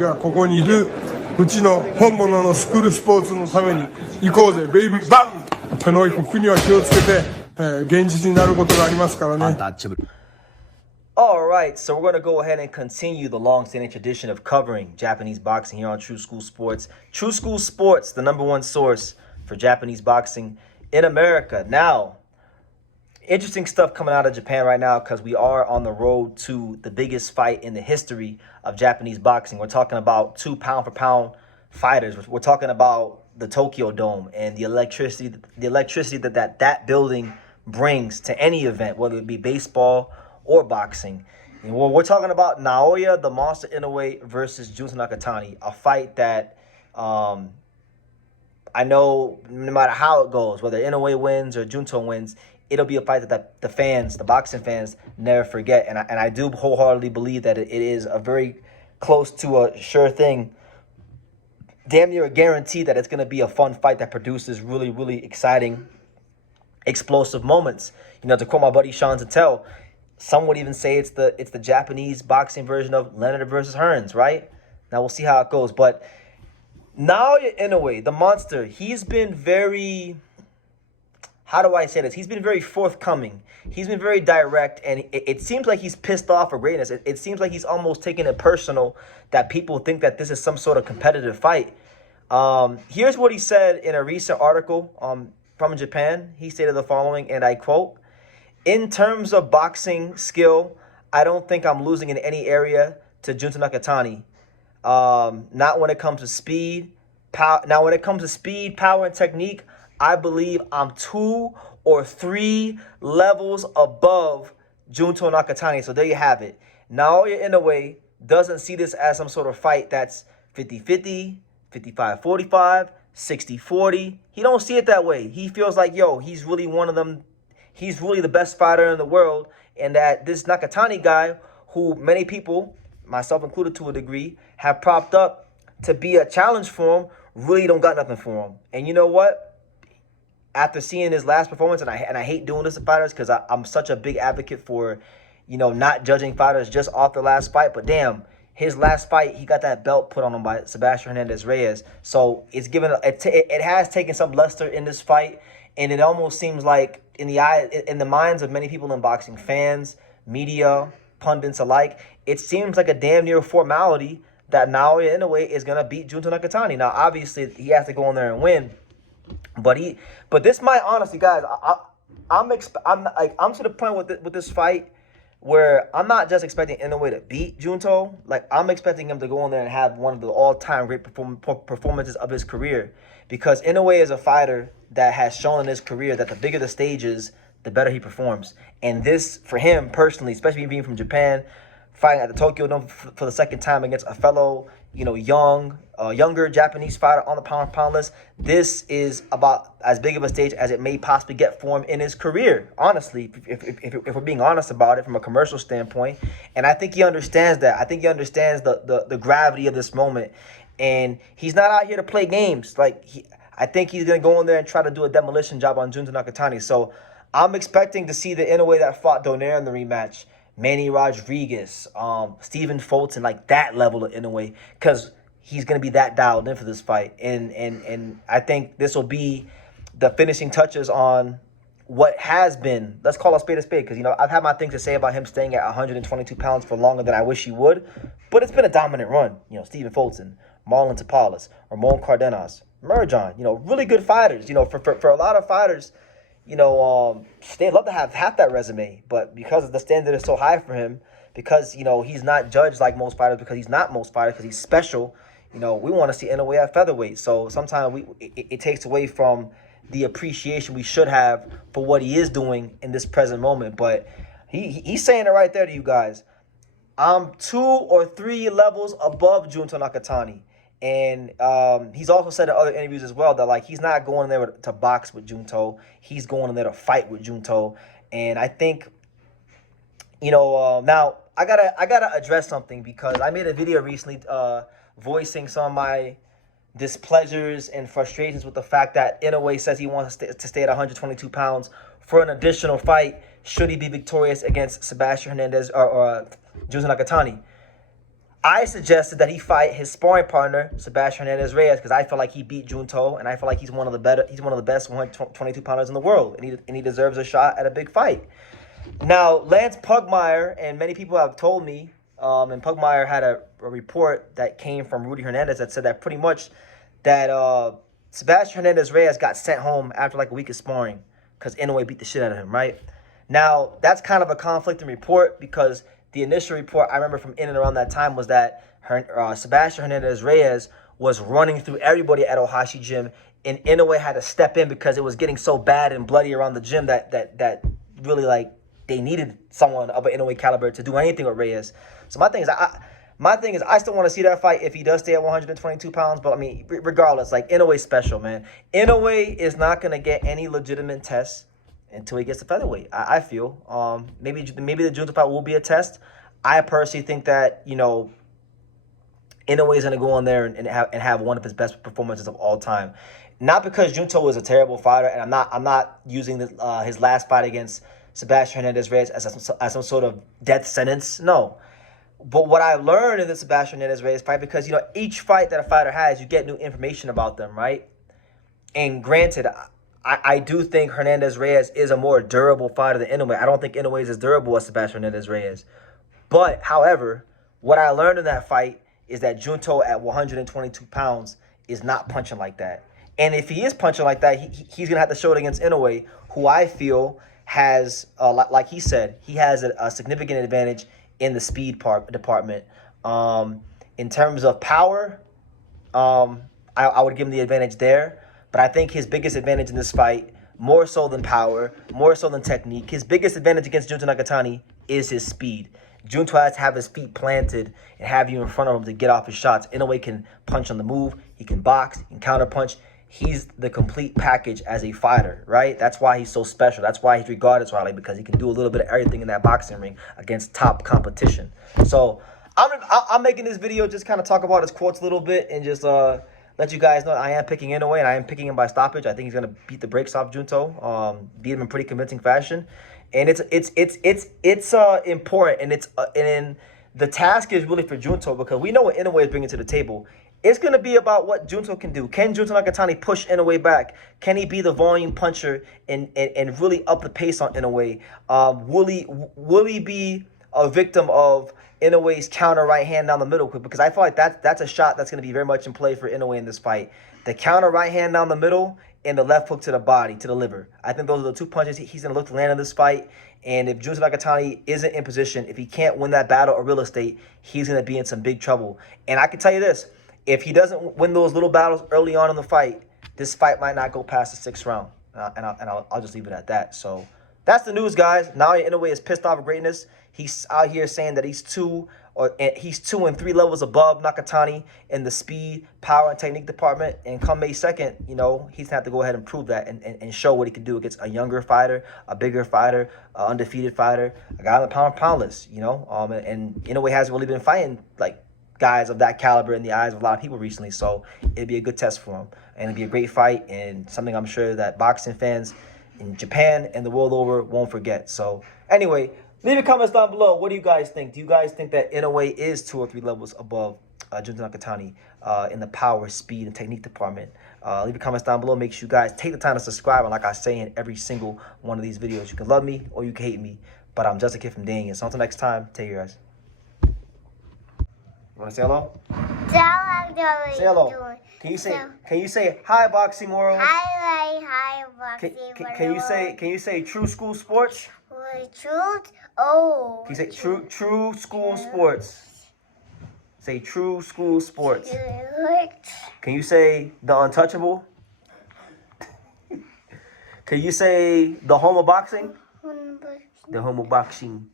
がここにいるうちの本物のスクールスポーツのために行こうぜベイビーバン手の服には気をつけて、現実になることがありますからね。Alright, so we're going to go ahead and continue the long-standing tradition of covering Japanese boxing here on True School Sports. True School Sports, the #1 source for Japanese boxing in America. Now, interesting stuff coming out of Japan right now because we are on the road to the biggest fight in the history of Japanese boxing. We're talking about 2 pound-for-pound fighters. We're talking about the Tokyo Dome and the electricity that building brings to any event, whether it be baseball or boxing. And we're talking about Naoya, the Monster Inoue versus Junto Nakatani, a fight that I know no matter how it goes, whether Inoue wins or Junto wins, it'll be a fight that the boxing fans, never forget. And I do wholeheartedly believe that it is a very close to a sure thing, damn near a guarantee that it's going to be a fun fight that produces really, really exciting, explosive moments. You know, to quote my buddy Sean Zattel, some would even say it's the Japanese boxing version of Leonard versus Hearns, right? Now we'll see how it goes. But Naoya Inoue, the monster, he's been very, how do I say this? He's been very forthcoming. He's been very direct, and it seems like he's pissed off for greatness. It seems like he's almost taking it personal that people think that this is some sort of competitive fight. Here's what he said in a recent article from Japan. He stated the following, and I quote, "In terms of boxing skill, I don't think I'm losing in any area to Junto Nakatani. Not when it comes to speed. Now, when it comes to speed, power, and technique, I believe I'm 2 or 3 levels above Junto Nakatani." So there you have it. Naoya Inoue doesn't see this as some sort of fight that's 50-50, 55-45, 60-40. He don't see it that way. He feels like, yo, he's really one of them. He's really the best fighter in the world, and that this Nakatani guy, who many people, myself included to a degree, have propped up to be a challenge for him, really don't got nothing for him. And you know what? After seeing his last performance, and I hate doing this to fighters because I'm such a big advocate for, you know, not judging fighters just off their last fight, but damn, his last fight, he got that belt put on him by Sebastian Hernandez-Reyes. So it's given, it has taken some luster in this fight, and it almost seems like in the minds of many people in boxing, fans, media, pundits alike, it seems like a damn near formality that Naoya Inoue is gonna beat Junto Nakatani. Now, obviously, he has to go in there and win, but this might honestly, guys, I'm to the point with this fight where I'm not just expecting Inoue to beat Junto. Like, I'm expecting him to go in there and have one of the all-time great performances of his career, because Inoue is a fighter that has shown in his career that the bigger the stage is, the better he performs. And this, for him personally, especially being from Japan, fighting at the Tokyo Dome for the second time against a fellow, you know, younger Japanese fighter on the pound-for-pound list, this is about as big of a stage as it may possibly get for him in his career, honestly, if we're being honest about it from a commercial standpoint. And I think he understands that. I think he understands the gravity of this moment. And he's not out here to play games. I think he's going to go in there and try to do a demolition job on Junto Nakatani. So I'm expecting to see the Inoue that fought Donaire in the rematch, Manny Rodriguez, Stephen Fulton, like that level of Inoue, because he's going to be that dialed in for this fight. And I think this will be the finishing touches on what has been, let's call a spade, because, you know, I've had my things to say about him staying at 122 pounds for longer than I wish he would, but it's been a dominant run. You know, Stephen Fulton, Marlon Tapales, Ramon Cardenas, Merjan, you know, really good fighters. You know, for a lot of fighters, you know, they'd love to have half that resume, but because the standard is so high for him, because, you know, he's not judged like most fighters, because he's not most fighters, because he's special, you know, we want to see Inoue at featherweight. So sometimes it takes away from the appreciation we should have for what he is doing in this present moment. But he's saying it right there to you guys. I'm 2 or 3 levels above Junto Nakatani. And he's also said in other interviews as well that, like, he's not going in there to box with Junto. He's going in there to fight with Junto. And I think, you know, now I gotta address something, because I made a video recently voicing some of my displeasures and frustrations with the fact that Inoue says he wants to stay at 122 pounds for an additional fight should he be victorious against Sebastian Hernandez or Junto Nakatani. I suggested that he fight his sparring partner, Sebastian Hernandez-Reyes, because I feel like he beat Junto, and I feel like he's one of the best 122 pounders in the world, and he deserves a shot at a big fight. Now, Lance Pugmire, and many people have told me, and Pugmire had a report that came from Rudy Hernandez that said that pretty much that Sebastian Hernandez-Reyes got sent home after like a week of sparring because Inoue beat the shit out of him, right? Now, that's kind of a conflicting report because the initial report I remember from in and around that time was that Sebastian Hernandez-Reyes was running through everybody at Ohashi Gym, and Inoue had to step in because it was getting so bad and bloody around the gym that really, like, they needed someone of an Inoue caliber to do anything with Reyes. So my thing is, I still want to see that fight if he does stay at 122 pounds. But I mean, regardless, like, Inoue's special, man. Inoue is not gonna get any legitimate tests until he gets to featherweight. I feel maybe the Junto fight will be a test. I personally think that, you know, Inoue is gonna go on there and have one of his best performances of all time. Not because Junto is a terrible fighter, and I'm not using his last fight against Sebastian Hernandez-Reyes as some sort of death sentence. No. But what I learned in the Sebastian Hernandez-Reyes fight, because, you know, each fight that a fighter has, you get new information about them, right? And granted, I do think Hernandez-Reyes is a more durable fighter than Inoue. I don't think Inoue is as durable as Sebastian Hernandez-Reyes. But, however, what I learned in that fight is that Junto at 122 pounds is not punching like that. And if he is punching like that, he's going to have to show it against Inoue, who I feel has, like he said, he has a significant advantage in the speed department. In terms of power, I would give him the advantage there. But I think his biggest advantage in this fight, more so than power, more so than technique, his biggest advantage against Junto Nakatani is his speed. Junto has to have his feet planted and have you in front of him to get off his shots. Inoue can punch on the move. He can box. He can counter punch. He's the complete package as a fighter, right? That's why he's so special. That's why he's regarded so highly, because he can do a little bit of everything in that boxing ring against top competition. So I'm making this video just kind of talk about his quotes a little bit and just let you guys know I am picking Inoue, and I am picking him by stoppage. I think he's gonna beat the brakes off Junto, beat him in pretty convincing fashion, and it's important, and the task is really for Junto, because we know what Inoue is bringing to the table. It's going to be about what Junto can do. Can Junto Nakatani push Inoue back? Can he be the volume puncher and really up the pace on Inoue? Will he be a victim of Inoue's counter right hand down the middle? Because I feel like that's a shot that's going to be very much in play for Inoue in this fight. The counter right hand down the middle and the left hook to the body, to the liver. I think those are the two punches he's going to look to land in this fight. And if Junto Nakatani isn't in position, if he can't win that battle of real estate, he's going to be in some big trouble. And I can tell you this. If he doesn't win those little battles early on in the fight, this fight might not go past the 6th round. And I'll just leave it at that. So that's the news, guys. Naoya Inoue is pissed off of greatness. He's out here saying that he's 2 and 3 levels above Nakatani in the speed, power, and technique department. And come May 2nd, you know, he's going to have to go ahead and prove that and show what he can do against a younger fighter, a bigger fighter, an undefeated fighter, a guy on the pound list, you know. And Inoue hasn't really been fighting, like, guys of that caliber in the eyes of a lot of people recently, so it'd be a good test for him, and it'd be a great fight, and something I'm sure that boxing fans in Japan and the world over won't forget. So anyway, leave your comments down below. What do you guys think? Do you guys think that Inoue is 2 or 3 levels above Junto Nakatani in the power, speed, and technique department? Leave your comments down below. Make sure you guys take the time to subscribe, and like I say in every single one of these videos, you can love me or you can hate me, but I'm just a kid from Dang. So until next time, take care, guys. You want to say hello? Say hello. Can you say hi, Boxing World? Hi, Boxing World. Can you say true school sports? Truth? Oh. Can you say true school sports? Say true school sports. Can you say the untouchable? Can you say the home of boxing? The home of boxing.